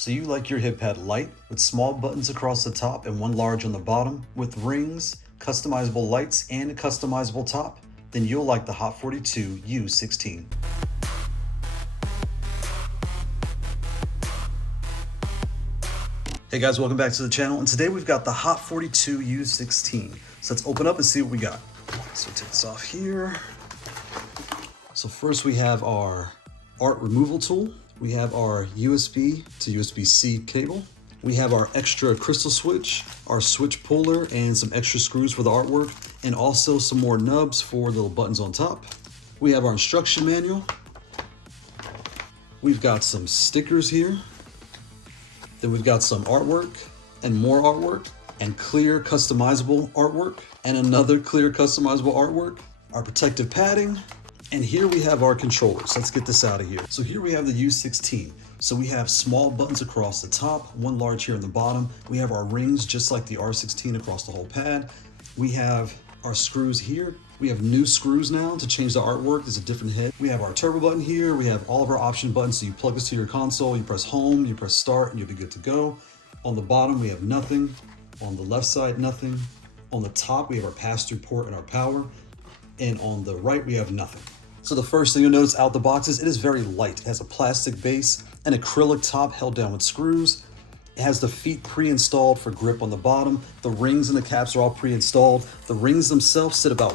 So you like your hip pad light with small buttons across the top and one large on the bottom with rings, customizable lights, and a customizable top? Then you'll like the Haute42 U16. Hey guys, welcome back to the channel, and today we've got the Haute42 U16. So let's open up and see what we got. So take this off here. So first we have our art removal tool. We have our USB to USB C cable. We have our extra crystal switch, our switch puller, and some extra screws for the artwork, and also some more nubs for little buttons on top. We have our instruction manual. We've got some stickers here. Then we've got some artwork and more artwork and clear customizable artwork and another clear customizable artwork, our protective padding, and here we have our controllers. Let's get this out of here. So here we have the U16. So we have small buttons across the top, one large here in the bottom. We have our rings just like the R16 across the whole pad. We have our screws here. We have new screws now to change the artwork. There's a different head. We have our turbo button here. We have all of our option buttons. So you plug this to your console, you press home, you press start, and you'll be good to go. On the bottom, we have nothing. On the left side, nothing. On the top, we have our pass-through port and our power. And on the right, we have nothing. So the first thing you'll notice out the box is it is very light. It has a plastic base, an acrylic top held down with screws. It has the feet pre-installed for grip on the bottom. The rings and the caps are all pre-installed. The rings themselves sit about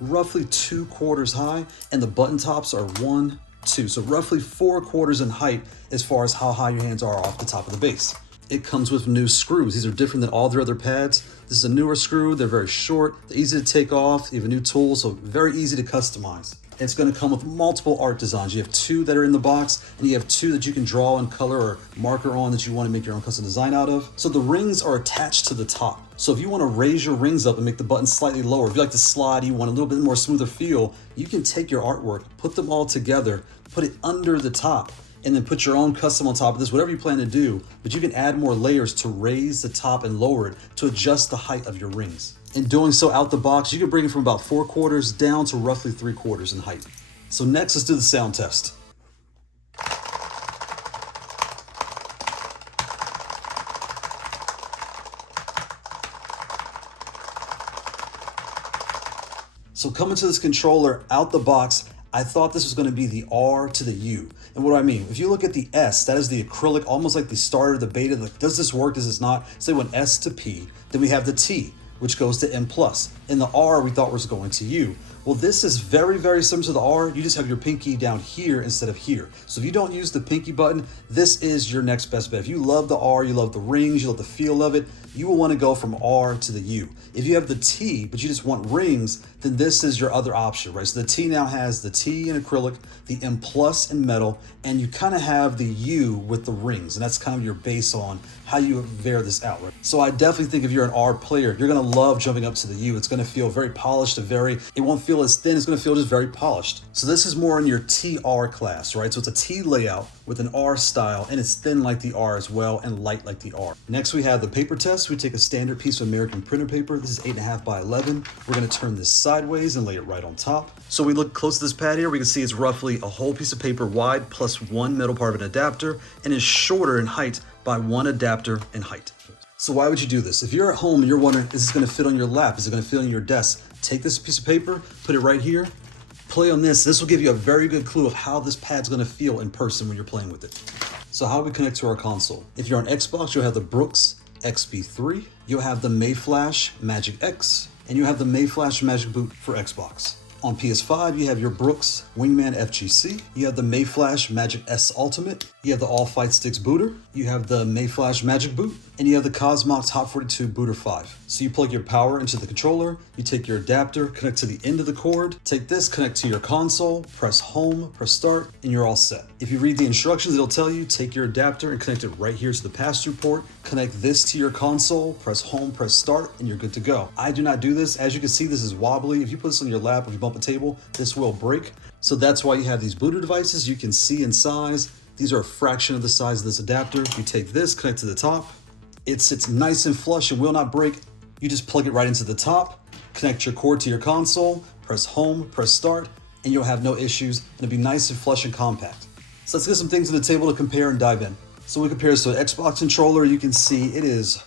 roughly 2 quarters high, and the button tops are 1, 2. So roughly 4 quarters in height as far as how high your hands are off the top of the base. It comes with new screws. These are different than all their other pads. This is a newer screw. They're very short. They're easy to take off. You have a new tool, so very easy to customize. It's going to come with multiple art designs. You have 2 that are in the box, and you have 2 that you can draw and color or marker on that you want to make your own custom design out of. So the rings are attached to the top. So if you want to raise your rings up and make the buttons slightly lower, if you like to slide, you want a little bit more smoother feel, you can take your artwork, put them all together, put it under the top, and then put your own custom on top of this, whatever you plan to do, but you can add more layers to raise the top and lower it to adjust the height of your rings. In doing so out the box, you can bring it from about 4 quarters down to roughly 3 quarters in height. So next, let's do the sound test. So coming to this controller out the box, I thought this was going to be the R to the U. And what do I mean? If you look at the S, that is the acrylic, almost like the starter, the beta. Like, does this work? Does this not? Say when S to P, then we have the T, which goes to M+. And the R we thought was going to U. Well, this is very, very similar to the R. You just have your pinky down here instead of here. So if you don't use the pinky button, this is your next best bet. If you love the R, you love the rings, you love the feel of it, you will want to go from R to the U. If you have the T, but you just want rings, then this is your other option, right? So the T now has the T in acrylic, the M+ in metal, and you kind of have the U with the rings, and that's kind of your base on how you veer this out, right? So I definitely think if you're an R player, you're gonna love jumping up to the U. It's gonna feel very polished and it won't feel as thin, it's gonna feel just very polished. So this is more in your TR class, right? So it's a T layout with an R style, and it's thin like the R as well and light like the R. Next we have the paper test. We take a standard piece of American printer paper. This is 8.5 by 11. We're gonna turn this sideways and lay it right on top. So we look close to this pad here, we can see it's roughly a whole piece of paper wide plus 1 middle part of an adapter, and is shorter in height by 1 adapter in height. So why would you do this? If you're at home and you're wondering, is this gonna fit on your lap? Is it gonna fit on your desk? Take this piece of paper, put it right here, play on this. This will give you a very good clue of how this pad's gonna feel in person when you're playing with it. So how do we connect to our console? If you're on Xbox, you'll have the Brooks XB3, you'll have the Mayflash Magic X, and you have the Mayflash MagicBoot for Xbox. On PS5, you have your Brooks Wingman FGC, you have the Mayflash Magic S Ultimate, you have the All Fight Sticks booter, you have the Mayflash MagicBoot, and you have the Coxmox Haute42 Booter 5. So you plug your power into the controller, you take your adapter, connect to the end of the cord, take this, connect to your console, press home, press start, and you're all set. If you read the instructions, it'll tell you, take your adapter and connect it right here to the pass-through port, connect this to your console, press home, press start, and you're good to go. I do not do this. As you can see, this is wobbly. If you put this on your lap or if you bump a table, this will break. So that's why you have these booter devices. You can see in size. These are a fraction of the size of this adapter. You take this, connect to the top. It sits nice and flush and will not break. You just plug it right into the top, connect your cord to your console, press home, press start, and you'll have no issues, and it'll be nice and flush and compact. So let's get some things on the table to compare and dive in. So when it compares to an Xbox controller, you can see it is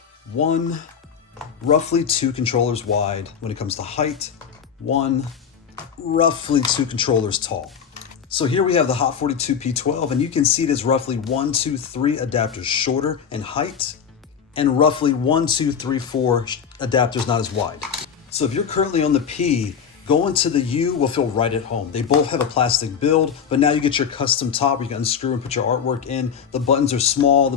roughly 2 controllers wide when it comes to height, roughly 2 controllers tall. So here we have the Haute42 P12, and you can see it is roughly 1, 2, 3 adapters shorter in height, and roughly 1, 2, 3, 4 adapters not as wide. So if you're currently on the P, going to the U will feel right at home. They both have a plastic build, but now you get your custom top where you can unscrew and put your artwork in. The buttons are small,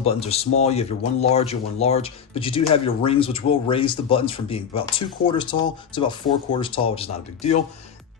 You have your one large, but you do have your rings, which will raise the buttons from being about 2/4 tall to about 4/4 tall, which is not a big deal.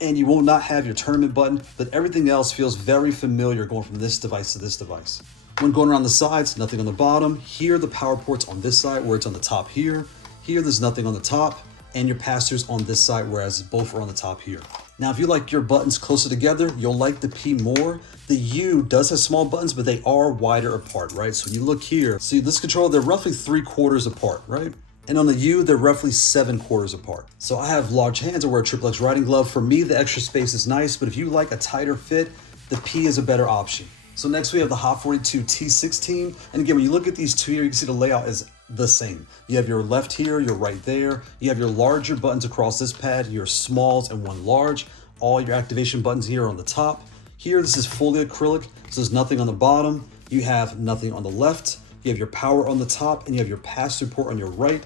And you will not have your tournament button, but everything else feels very familiar going from this device to this device. When going around the sides, nothing on the bottom. Here, the power port's on this side where it's on the top here. Here, there's nothing on the top, and your pass-throughs on this side, whereas both are on the top here. Now, if you like your buttons closer together, you'll like the P more. The U does have small buttons, but they are wider apart, right? So when you look here, see this controller, they're roughly 3/4 apart, right? And on the U, they're roughly 7/4 apart. So I have large hands, I wear a XXX riding glove. For me, the extra space is nice, but if you like a tighter fit, the P is a better option. So next we have the Haute42 T16. And again, when you look at these two here, you can see the layout is the same. You have your left here, your right there. You have your larger buttons across this pad, your smalls and one large. All your activation buttons here on the top. Here, this is fully acrylic, so there's nothing on the bottom. You have nothing on the left. You have your power on the top, and you have your pass-through port on your right.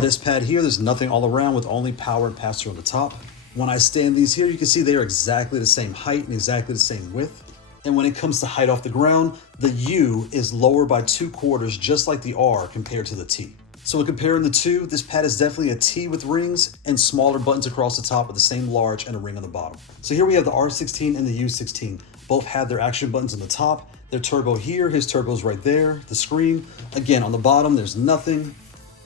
This pad here, there's nothing all around with only power and pass-through on the top. When I stand these here, you can see they are exactly the same height and exactly the same width. And when it comes to height off the ground, the U is lower by 2/4, just like the R compared to the T. So when comparing the two, this pad is definitely a T with rings and smaller buttons across the top with the same large and a ring on the bottom. So here we have the R16 and the U16. Both have their action buttons on the top. Their turbo here, his turbo's right there, the screen. Again, on the bottom, there's nothing.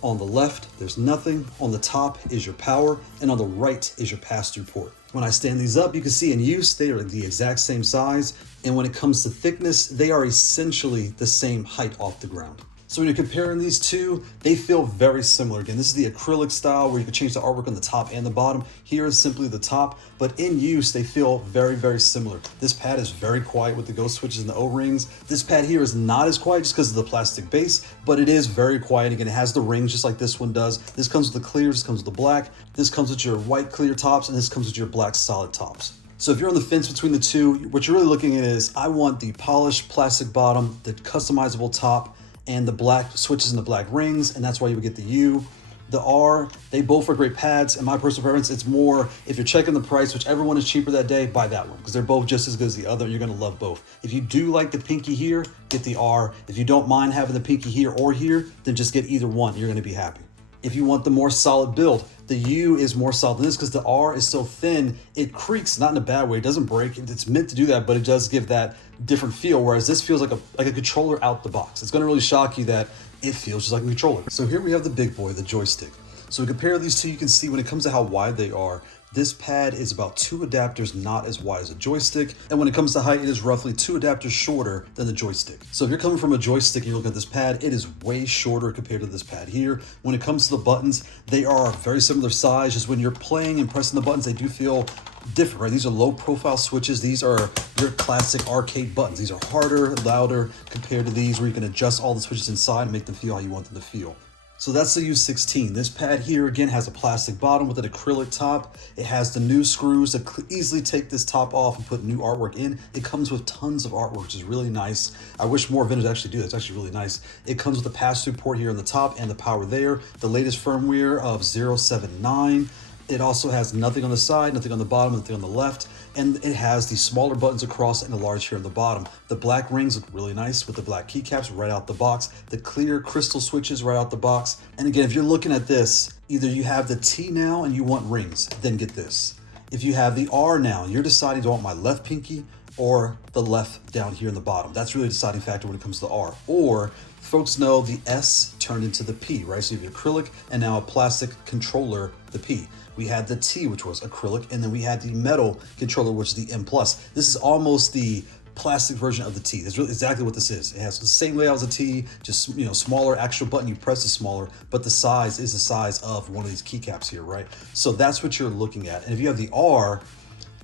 On the left, there's nothing. On the top is your power, and on the right is your pass-through port. When I stand these up, you can see in use, they are the exact same size. And when it comes to thickness, they are essentially the same height off the ground. So when you're comparing these two, they feel very similar. Again, this is the acrylic style where you can change the artwork on the top and the bottom. Here is simply the top, but in use, they feel very, very similar. This pad is very quiet with the ghost switches and the O-rings. This pad here is not as quiet just because of the plastic base, but it is very quiet. Again, it has the rings just like this one does. This comes with the clear, this comes with the black. This comes with your white clear tops, and this comes with your black solid tops. So if you're on the fence between the two, what you're really looking at is, I want the polished plastic bottom, the customizable top, and the black switches and the black rings, and that's why you would get the U. The R, they both are great pads. In my personal preference, it's more, if you're checking the price, whichever one is cheaper that day, buy that one, because they're both just as good as the other. You're gonna love both. If you do like the pinky here, get the R. If you don't mind having the pinky here or here, then just get either one. You're gonna be happy. If you want the more solid build, the U is more solid than this because the R is so thin, it creaks, not in a bad way. It doesn't break. It's meant to do that, but it does give that different feel, whereas this feels like a controller out the box. It's gonna really shock you that it feels just like a controller. So here we have the big boy, the joystick. So we compare these two, you can see when it comes to how wide they are, this pad is about 2 adapters not as wide as a joystick. And when it comes to height, it is roughly 2 adapters shorter than the joystick. So if you're coming from a joystick and you're looking at this pad, it is way shorter compared to this pad here. When it comes to the buttons, they are very similar size. Just when you're playing and pressing the buttons, they do feel different, right? These are low profile switches. These are your classic arcade buttons. These are harder, louder compared to these where you can adjust all the switches inside and make them feel how you want them to feel. So that's the U16. This pad here, again, has a plastic bottom with an acrylic top. It has the new screws to easily take this top off and put new artwork in. It comes with tons of artwork, which is really nice. I wish more vendors actually do that. It's actually really nice. It comes with the pass-through port here on the top and the power there. The latest firmware of 079. It also has nothing on the side, nothing on the bottom, nothing on the left. And it has the smaller buttons across and the large here on the bottom. The black rings look really nice with the black keycaps right out the box. The clear crystal switches right out the box. And again, if you're looking at this, either you have the T now and you want rings, then get this. If you have the R now, you're deciding, do I want my left pinky or the left down here in the bottom? That's really a deciding factor when it comes to the R. Or folks know the S turned into the P, right? So you have your acrylic and now a plastic controller, the P. We had the T, which was acrylic, and then we had the metal controller, which is the M+. This is almost the plastic version of the T. That's really exactly what this is. It has the same layout as a T, just smaller actual button. You press is smaller, but the size is the size of one of these keycaps here, right? So that's what you're looking at. And if you have the R,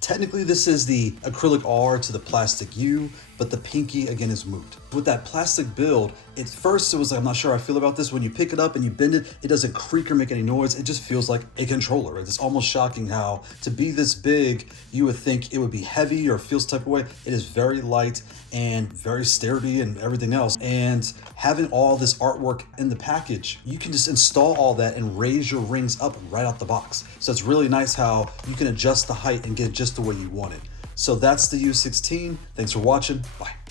technically this is the acrylic R to the plastic U. but the pinky again is moved. With that plastic build, at first it was like, I'm not sure how I feel about this. When you pick it up and you bend it, it doesn't creak or make any noise. It just feels like a controller. It's almost shocking how to be this big, you would think it would be heavy or feels type of way. It is very light and very sturdy and everything else. And having all this artwork in the package, you can just install all that and raise your rings up right out the box. So it's really nice how you can adjust the height and get it just the way you want it. So that's the U16. Thanks for watching. Bye.